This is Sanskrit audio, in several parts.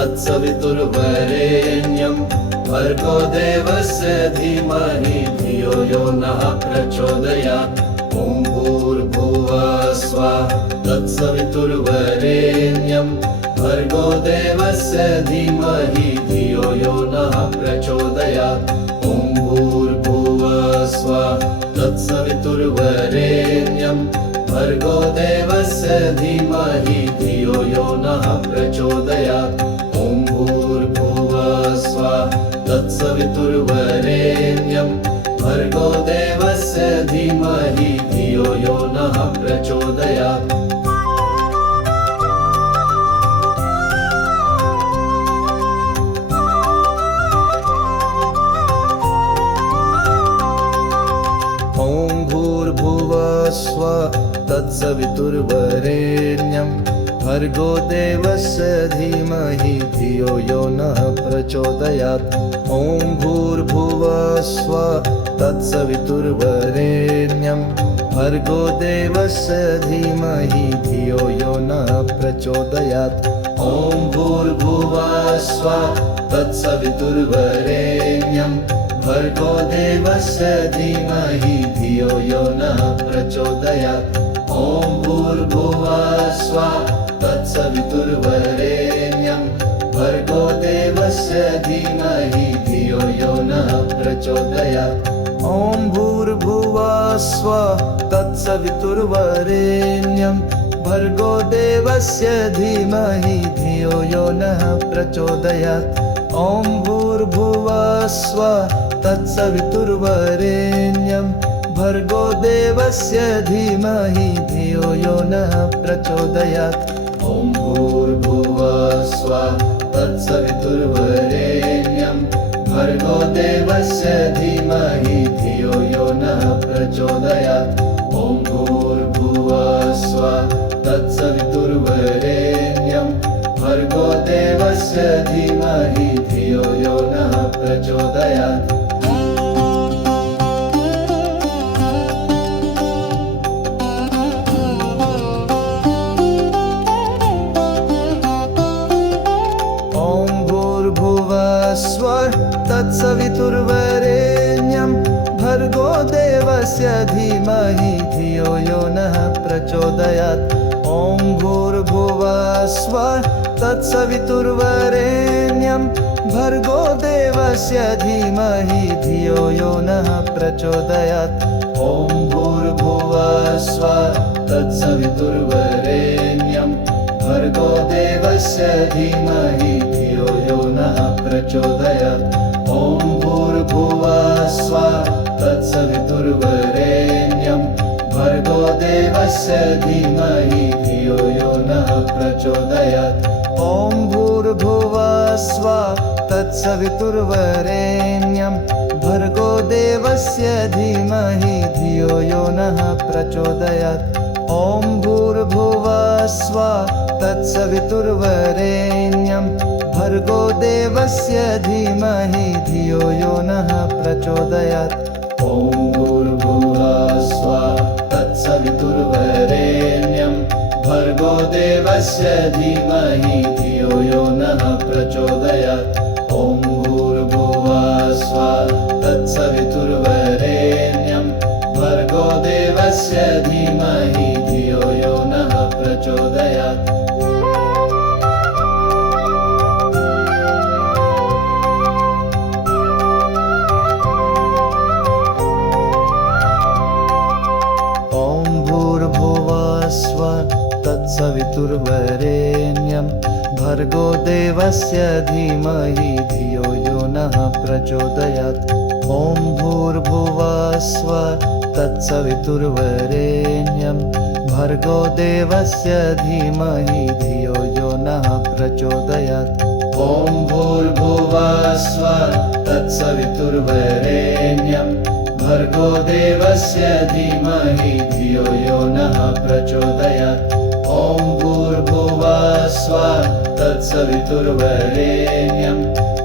तत्सवितुर्वरेण्यं भर्गो देवस्य धीमहि धियो यो नः प्रचोदयात्। ॐ भूर्भुवः स्वः तत्सवितुर्वरेण्यं भर्गो देवस्य धीमहि धियो यो नः प्रचोदयात्। ॐ भूर्भुवः स्वः तत्सवितुर्वरेण्यं भर्गो देवस्य धीमहि धियो यो नः प्रचोदयात्। ॐ भूर्भुवः स्वः तत्सवितुर्वरेण्यं भर्गो देवस्य धीमहि धियो यो नः प्रचोदयात्। तत्सवितुर्वरेण्यं भर्गो देवस्य धीमहि धियो यो नः प्रचोदयात्। ॐ भूर्भुवः स्वः तत्सवितुर्वरेण्यं भर्गो देवस्य धीमहि धियो यो नः प्रचोदयात्। ॐ भूर्भुवः स्वः तत्सवितुर्वरेण्यं भर्गो देवस्य धीमहि धियो यो नः प्रचोदयात्। ॐ भूर्भुवः स्वः तत्सवितुर्वरेण्यं भर्गो देवस्य धीमहि धियो यो नः प्रचोदयात्। ॐ भूर्भुवः स्वः तत्सवितुर्वरेण्यं भर्गो देवस्य धीमहि धियो यो नः प्रचोदयात्। ॐ भूर्भुवः स्वः तत्सवितुर्वरेण्यं भर्गो देवस्य धीमहि धियो यो नः प्रचोदयात्। ॐ भूर्भुवः स्वः तत्सवितुर्वरेण्यं भर्गो देवस्य धीमहि धियो यो नः प्रचोदयात्। ॐ भूर्भुवः स्वः तत्सवितुर्वरेण्यं भर्गो देवस्य धीमहि धियो यो नः प्रचोदयात्। तत्सवितुर्वरेण्यं भर्गो देवस्य धीमहि धियो यो नः प्रचोदयात्। ॐ भूर्भुवः स्वः तत्सवितुर्वरेण्यं भर्गो देवस्य धीमहि धियो यो नः प्रचोदयात्। ॐ भूर्भुवः स्वः तत्सवितुर्वरेण्यं भर्गो देवस्य धीमहि धियो यो नः प्रचोदयात्। ॐ भूर्भुवः स्वः तत्सवितुर्वरेण्यं भर्गो देवस्य धीमहि धियो यो नः प्रचोदयात्। ॐ भूर्भुवः स्वः तत्सवितुर्वरेण्यं भर्गो देवस्य धीमहि धियो यो नः प्रचोदयात्। ॐ भूर्भुवः स्वः तत्सवितुर्वरेण्यं भर्गो देवस्य धीमहि धियो यो नः प्रचोदयात्। ॐ भूर्भुवः स्वः तत्सवितुर्वरेण्यं भर्गो देवस्य धीमहि धियो यो नः प्रचोदयात्। ॐ भूर्भुवः स्वः तत्सवितुर्वरेण्यं भर्गो देवस्य धीमहि धियो यो नः प्रचोदयात्। तत्सवितुर्वरेण्यं भर्गो देवस्य धीमहि धियो यो नः प्रचोदयात्। ॐ भूर्भुवः स्वः तत्सवितुर्वरेण्यं भर्गो देवस्य धीमहि धियो यो नः प्रचोदयात्। ॐ भूर्भुवः स्वः तत्सवितुर्वरेण्यं भर्गो देवस्य धीमहि धियो यो नः प्रचोदयात्। ॐ भूर्भुवः स्वः तत्सवितुर्वरेण्यं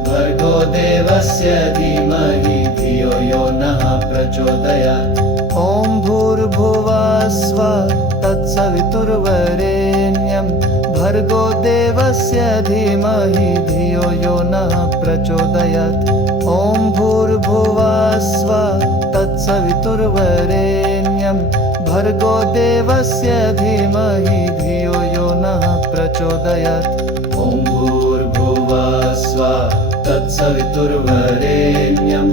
भर्गो देवस्य धीमहि धियो यो नः प्रचोदयात्। ॐ भूर्भुवः स्वः तत्सवितुर्वरेण्यं भर्गो देवस्य धीमहि धियो यो नः प्रचोदयात् ॐ भूर्भुवः स्वः तत्सवितुर्वरेण्यं भर्गो देवस्य धीमहि धियो यो नः प्रचोदयात् ॐ भूर्भुवः स्वः तत्सवितुर्वरेण्यं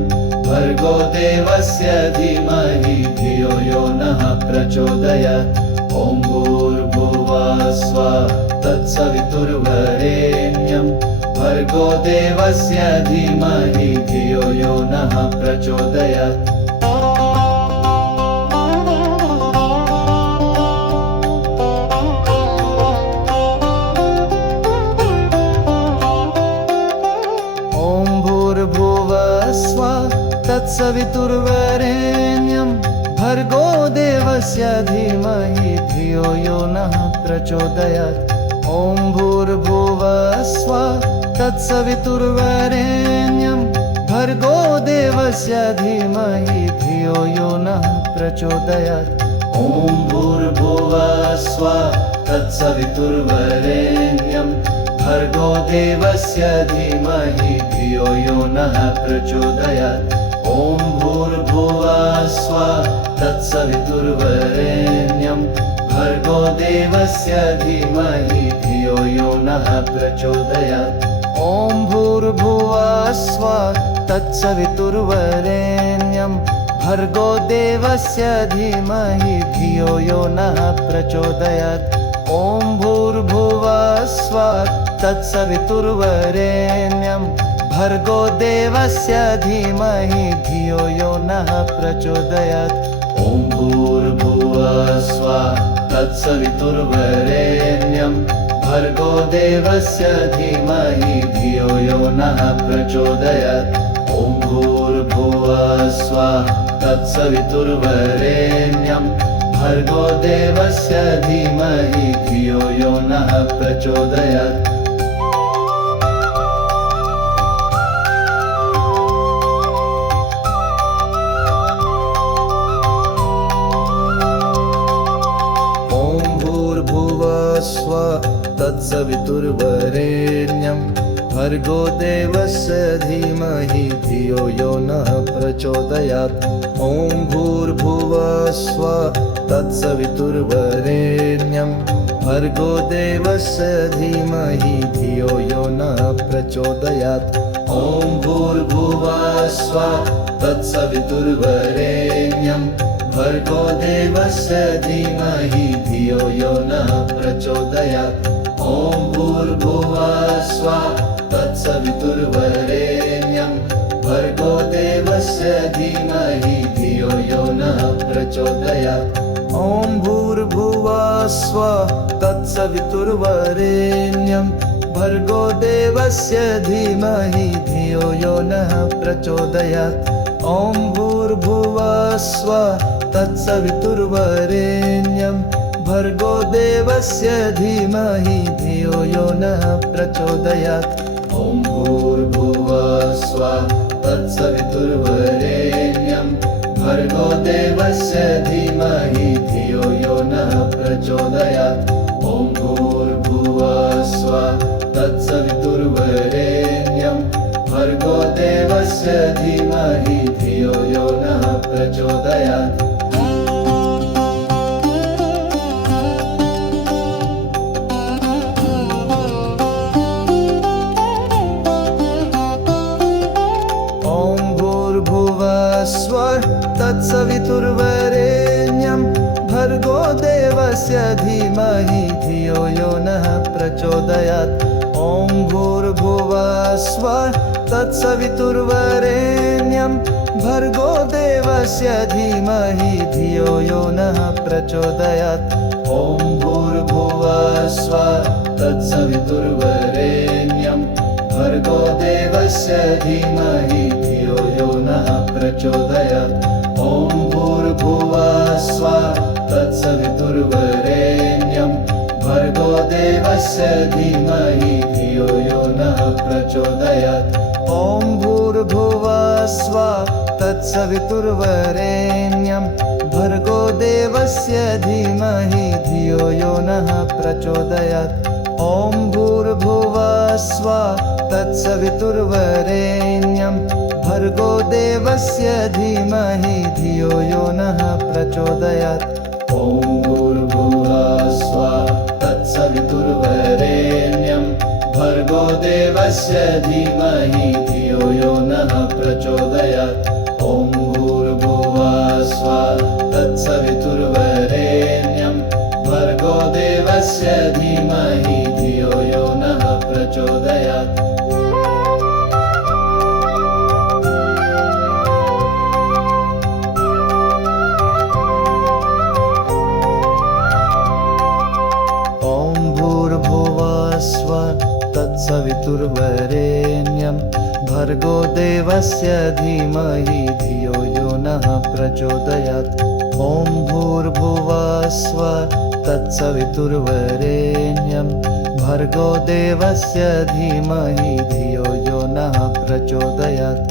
भर्गो देवस्य धीमहि धियो यो नः प्रचोदयात् ॐ भूर्भुवः स्वः तत्सवितुर्वरेण्यं भर्गो देवस्य धीमहि धियो यो नः प्रचोदयात् तत्सवितुर्वरेण्यं भर्गो देवस्य धीमहि धियो यो नः प्रचोदयात् ॐ भूर्भुवः स्वः तत्सवितुर्वरेण्यं भर्गो देवस्य धीमहि धियो यो नः प्रचोदयात् ॐ भूर्भुवः स्वः तत्सवितुर्वरेण्यं भर्गो देवस्य धीमहि धियो यो नः प्रचोदयात् ॐ भूर्भुवः स्वः तत्सवितुर्वरेण्यं भर्गो देवस्य धीमहि धियो यो नः प्रचोदयात् ॐ भूर्भुवः स्वः तत्सवितुर्वरेण्यं भर्गो देवस्य धीमहि धियो यो नः प्रचोदयात् ॐ भूर्भुवः स्वः तत्सवितुर्वरेण्यं भर्गो देवस्य धीमहि धियो यो नः प्रचोदयात् ॐ भूर्भुवः स्वः तत्सवितुर्वरेण्यं भर्गो देवस्य धीमहि धियो यो नः प्रचोदयात् ॐ भूर्भुवः स्वः तत्सवितुर्वरेण्यं भर्गो देवस्य धीमहि धियो यो नः प्रचोदयात् तत्सवितुर्वरेण्यं भर्गो देवस्य धीमहि धियो यो नः प्रचोदयात् ॐ भूर्भुवः स्वः तत्सवितुर्वरेण्यं भर्गो देवस्य धीमहि धियो यो नः प्रचोदयात् ॐ भूर्भुवः स्वः तत्सवितुर्वरेण्यं भर्गो देवस्य धीमहि धियो यो नः प्रचोदयात् ॐ भूर्भुवः स्वः तत्सवितुर्वरेण्यं भर्गो देवस्य धीमहि धियो यो नः प्रचोदयात् ॐ भूर्भुवः स्वः तत्सवितुर्वरेण्यं भर्गो देवस्य धीमहि धियो यो नः प्रचोदयात् ॐ भूर्भुवः स्वः तत्सवितुर्वरेण्यं भर्गो देवस्य धीमहि धियो यो नः प्रचोदयात् ॐ भूर्भुवः स्वः तत्सवितुर्वरेण्यं भर्गो देवस्य धीमहि धियो यो नः प्रचोदयात् ॐ भूर्भुवः स्वः तत्सवितुर्वरेण्यं भर्गो देवस्य धीमहि धियो यो नः प्रचोदयात् तत्सवितुर्वरेण्यं भर्गो देवस्य धीमहि धियो यो नः प्रचोदयात् ॐ भूर्भुवः स्वः तत्सवितुर्वरेण्यं भर्गो देवस्य धीमहि धियो यो नः प्रचोदयात् ॐ भूर्भुवः स्वः तत्सवितुर्वरेण्यं भर्गो देवस्य धीमहि धियो यो नः प्रचोदयात् ॐ भूर्भुवः स्वः तत्सवितुर्वरेण्यं भर्गो देवस्य धीमहि धियो यो नः प्रचोदयात् ॐ भूर्भुवः स्वः तत्सवितुर्वरेण्यं भर्गो देवस्य धीमहि धियो यो नः प्रचोदयात् ॐ ॐ भूर्भुवः स्वः तत्सवितुर्वरेण्यं भर्गो देवस्य धीमहि धियो यो नः प्रचोदयात् ॐ भूर्भुवः स्वः तत्सवितुर्वरेण्यं भर्गो देवस्य धीमहि धियो यो नः प्रचोदयात् ॐ भूर्भुवः स्वः तत्सवितुर्वरेण्यं भर्गो देवस्य धीमहि धियो यो नः प्रचोदयात् तत्सवितुर्वरेण्यं भर्गो देवस्य धीमहि धियो यो नः प्रचोदयात् ॐ भूर्भुवः स्वः तत्सवितुर्वरेण्यं भर्गो देवस्य धीमहि धियो यो नः प्रचोदयात्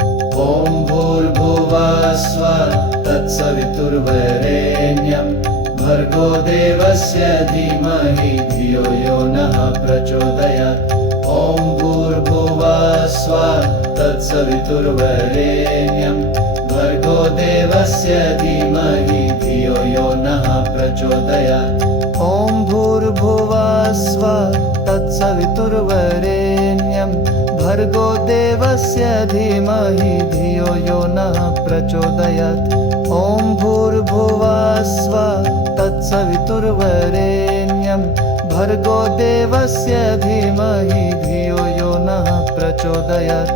ॐ भूर्भुवः स्वः तत्सवितुर्वरेण्यं भर्गो देवस्य धीमहि धियो यो नः प्रचोदयात् ॐ भूर्भुवः स्वः तत्सवितुर्वरेण्यं भर्गो देवस्य धीमहि धियो यो नः प्रचोदयात् ॐ भूर्भुवः स्वः तत्सवितुर्वरेण्यं भर्गो देवस्य धीमहि धियो यो नः प्रचोदयात् ॐ भूर्भुवः स्वः तत्सवितुर्वरेण्यं भर्गो देवस्य धीमहि धियो यो नः प्रचोदयात्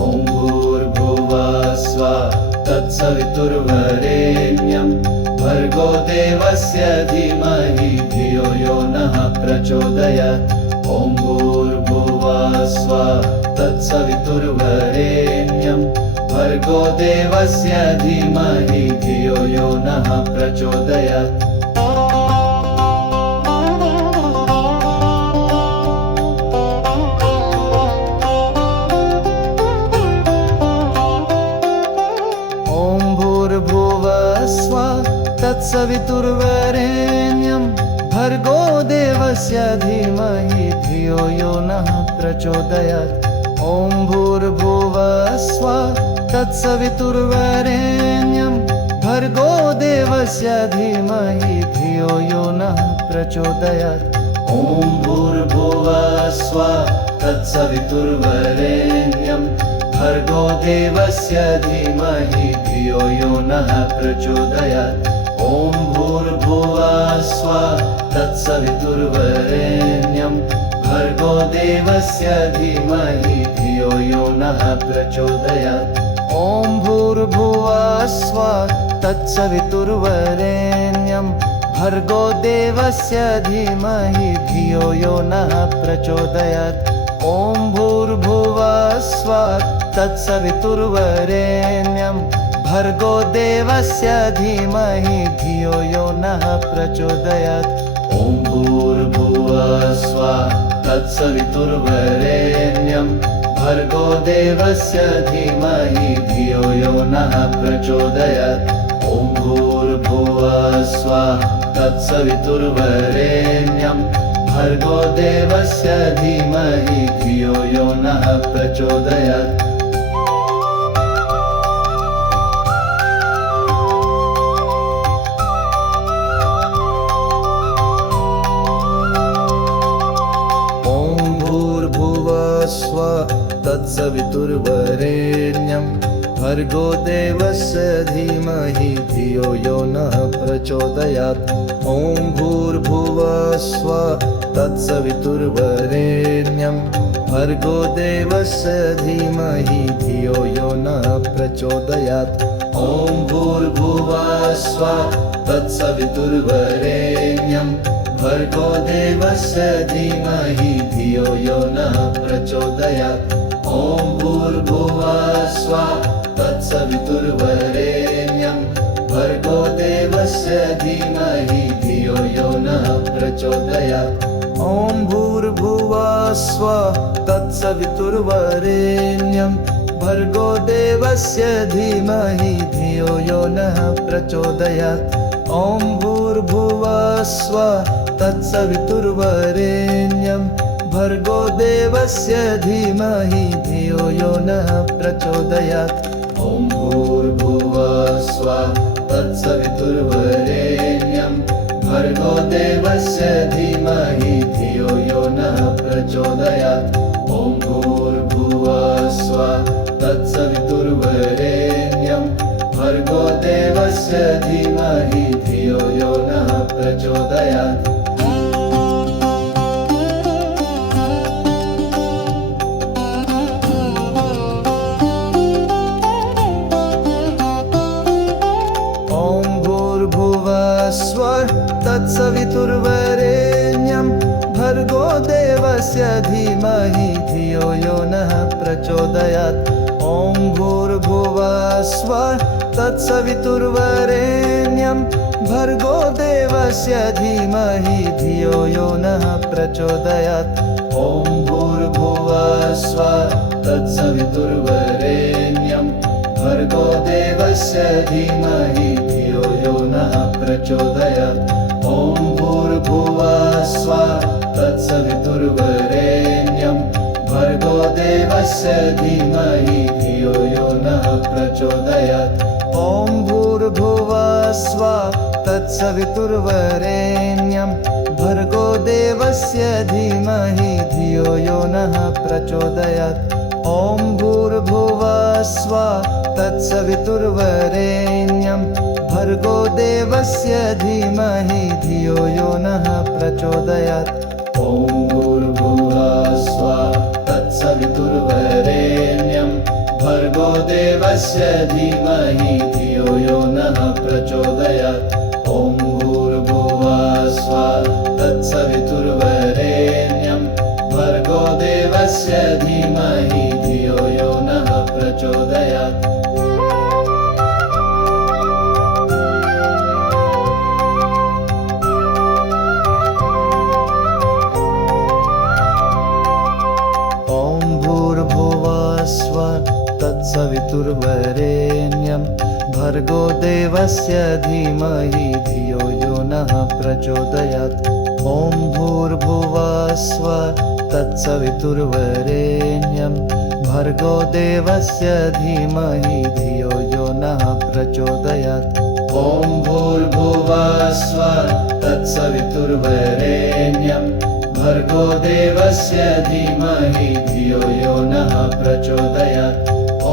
ॐ भूर्भुवः स्वः तत्सवितुर्वरेण्यं भर्गो देवस्य धीमहि धियो यो नः प्रचोदयात् ॐ भूर्भुवः स्वः तत्सवितुर्वरेण्यं भर्गो देवस्य धीमहि धियो यो नः प्रचोदयात् तत्सवितुर्वरेण्यं भर्गो देवस्य धीमहि धियो यो नः प्रचोदयात् ॐ भूर्भुवः स्वः तत्सवितुर्वरेण्यं भर्गो देवस्य धीमहि धियो यो नः प्रचोदयात् ॐ भूर्भुवः स्वः तत्सवितुर्वरेण्यं भर्गो देवस्य धीमहि धियो यो नः प्रचोदयात् ॐ भूर्भुवः स्वः तत्सवितुर्वरेण्यं भर्गो देवस्य धीमहि धियो यो नः प्रचोदयात् ॐ भूर्भुवः स्वः तत्सवितुर्वरेण्यं भर्गो देवस्य धीमहि धियो यो नः प्रचोदयात् ॐ भूर्भुवः स्वः तत्सवितुर्वरेण्यं भर्गो देवस्य धीमहि धियो यो नः प्रचोदयात् ॐ भूर्भुवः स्वः तत्सवितुर्वरेण्यं भर्गो देवस्य धीमहि धियो यो नः प्रचोदयात् ॐ भूर्भुवः स्वः तत्सवितुर्वरेण्यं भर्गो देवस्य धीमहि धियो यो नः प्रचोदयात् तत्सवितुर्वरेण्यं भर्गो देवस्य धीमहि धियो यो नः प्रचोदयात् ॐ भूर्भुवः स्वः तत्सवितुर्वरेण्यं भर्गो देवस्य धीमहि धियो यो नः प्रचोदयात् ॐ भूर्भुवः स्वः तत्सवितुर्वरेण्यं भर्गो देवस्य धीमहि धियो यो नः प्रचोदयात् ॐ भूर्भुवः स्वः तत्सवितुर्वरेण्यं भर्गो देवस्य धीमहि धियो यो नः प्रचोदयात् ॐ भूर्भुवः स्वः तत्सवितुर्वरेण्यं भर्गो देवस्य धीमहि धियो यो नः प्रचोदयात् ॐ भूर्भुवः स्वः तत्सवितुर्वरेण्यं भर्गो देवस्य धीमहि धियो यो नः प्रचोदयात्। ॐ भूर्भुवः स्वः तत्सवितुर्वरेण्यं भर्गो देवस्य धीमहि धियो यो नः प्रचोदयात्। ॐ भूर्भुवः स्वः तत्सवितुर्वरेण्यं भर्गो देवस्य धीमहि धियो यो नः प्रचोदयात्। स्वः तत्सवितुर्वरेण्यं भर्गो देवस्य धीमहि धियो यो नः प्रचोदयात्। ॐ भूर्भुवः स्वः तत्सवितुर्वरेण्यं भर्गो देवस्य धीमहि धियो यो नः प्रचोदयात्। ॐ भूर्भुवः स्वः तत्सवितुर्वरेण्यं भर्गो देवस्य धीमहि धियो यो नः प्रचोदयात्। ॐ भूर्भुवः स्वः तत्सवितुर्वरेण्यं भर्गो देवस्य धीमहि धियो यो नः प्रचोदयात्। ॐ भूर्भुवः स्वः तत्सवितुर्वरेण्यं भर्गो देवस्य धीमहि धियो यो नः प्रचोदयात्। ॐ भूर्भुवः स्वः तत्सवितुर्वरेण्यं भर्गो देवस्य धीमहि धियो यो नः प्रचोदयात्। ॐ भूर्भुवः स्वः तत्सवितुर्वरेण्यं भर्गो देवस्य धीमहि धियो यो नः प्रचोदयात्। ॐ भूर्भुवः स्वः तत्सवितुर्वरेण्यं भर्गो देवस्य धीमहि धियो यो नः प्रचोदयात्। तत्सवितुर्वरेण्यं भर्गो देवस्य धीमहि धियो यो नः प्रचोदयात्। ॐ भूर्भुवः स्वः तत्सवितुर्वरेण्यं भर्गो देवस्य धीमहि धियो यो नः प्रचोदयात्। ॐ भूर्भुवः स्वः तत्सवितुर्वरेण्यं भर्गो देवस्य धीमहि धियो यो नः प्रचोदयात्।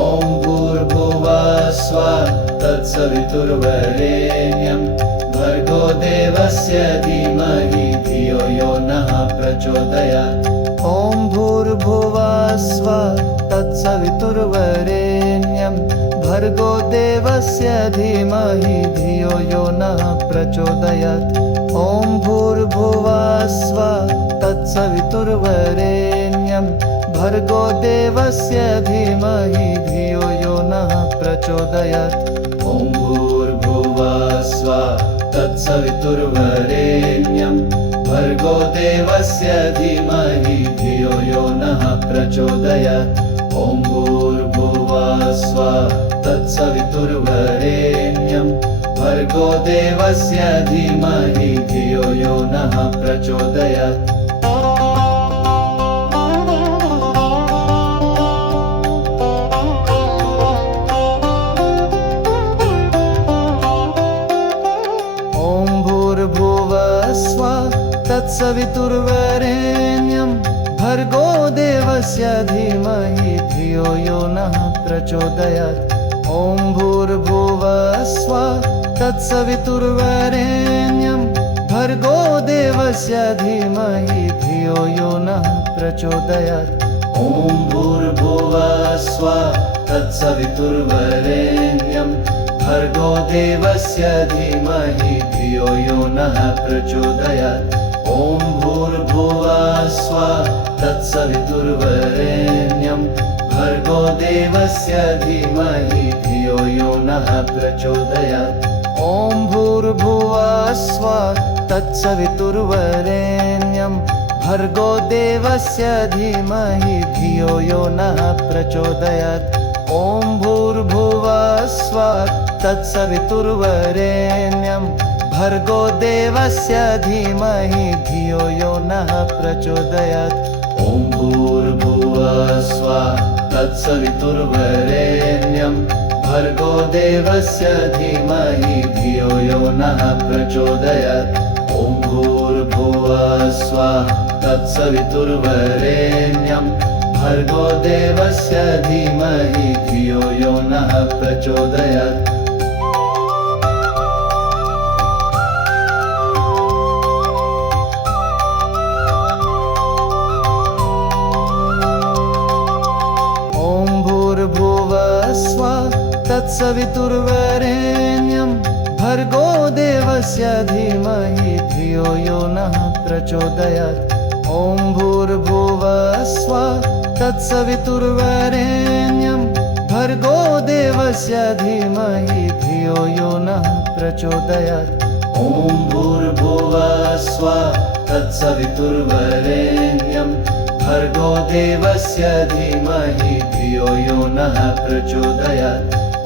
ॐ भूर्भुवः स्वः तत्सवितुर्वरेण्यं भर्गो देवस्य धीमहि धियो यो नः प्रचोदयात्। ॐ भूर्भुवः स्वः तत्सवितुर्वरेण्यं भर्गो देवस्य धीमहि धियो यो नः प्रचोदयात्। ॐ भूर्भुवः स्वः तत्सवितुर्वरेण्यं भर्गो देवस्य धीमहि धियो यो नः प्रचोदयात्। ॐ भूर्भुवः स्वः तत्सवितुर्वरेण्यं भर्गो देवस्य धीमहि धियो यो नः प्रचोदयात्। ॐ भूर्भुवः स्वः तत्सवितुर्वरेण्यं भर्गो देवस्य धीमहि धियो यो नः प्रचोदयात्। तत्सवितुर्वरेण्यं भर्गो देवस्य धीमहि धियो यो नः प्रचोदयात्। ॐ भूर्भुवः स्वः तत्सवितुर्वरेण्यं भर्गो देवस्य धीमहि धियो यो नः प्रचोदयात्। ॐ भूर्भुवः स्वः तत्सवितुर्वरेण्यं भर्गो देवस्य धीमहि धियो यो नः प्रचोदयात्। ॐ भूर्भुवः स्वः तत्सवितुर्वरेण्यं भर्गो देवस्य धीमहि धियो यो नः प्रचोदयात्। ॐ भूर्भुवः स्वः तत्सवितुर्वरेण्यं भर्गो देवस्य धीमहि धियो यो नः प्रचोदयात्। ॐ भूर्भुवः स्वः तत्सवितुर्वरेण्यं भर्गो देवस्य धीमहि धियो यो नः प्रचोदयात्। ॐ ॐ भूर्भुवः स्वः तत्सवितुर्वरेण्यं भर्गो देवस्य धीमहि धियो यो नः प्रचोदयात् ॐ भूर्भुवः स्वः तत्सवितुर्वरेण्यं भर्गो देवस्य धीमहि धियो यो नः प्रचोदयात् तत्सवितुर्वरेण्यं भर्गो देवस्य धीमहि धियो यो नः प्रचोदयात् ॐ भूर्भुवः स्वः तत्सवितुर्वरेण्यं भर्गो देवस्य धीमहि धियो यो नः प्रचोदयात् ॐ भूर्भुवः स्वः तत्सवितुर्वरेण्यं भर्गो देवस्य धीमहि धियो यो नः प्रचोदयात्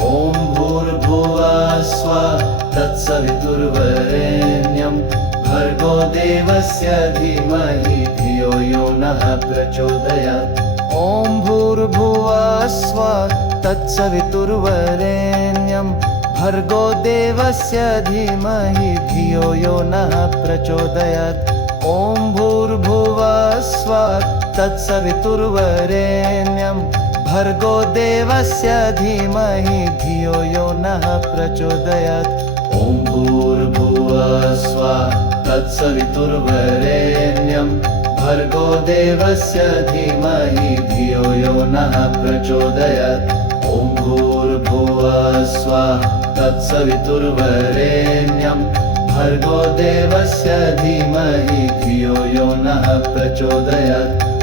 ॐ भूर्भुवः स्वः तत्सवितुर्वरेण्यं भर्गो देवस्य धीमहि धियो यो नः प्रचोदयात् ॐ भूर्भुवः स्वः तत्सवितुर्वरेण्यं भर्गो देवस्य धीमहि धियो यो नः प्रचोदयात् ॐ भूर्भुवः स्वः तत्सवितुर्वरेण्यं भर्गो देवस्य धीमहि धियो यो नः प्रचोदयात् ॐ भूर्भुवः स्वः तत्सवितुर्वरेण्यं भर्गो देवस्य धीमहि धियो यो नः प्रचोदयात् ॐ भूर्भुवः स्वः तत्सवितुर्वरेण्यं भर्गो देवस्य धीमहि धियो यो नः प्रचोदयात्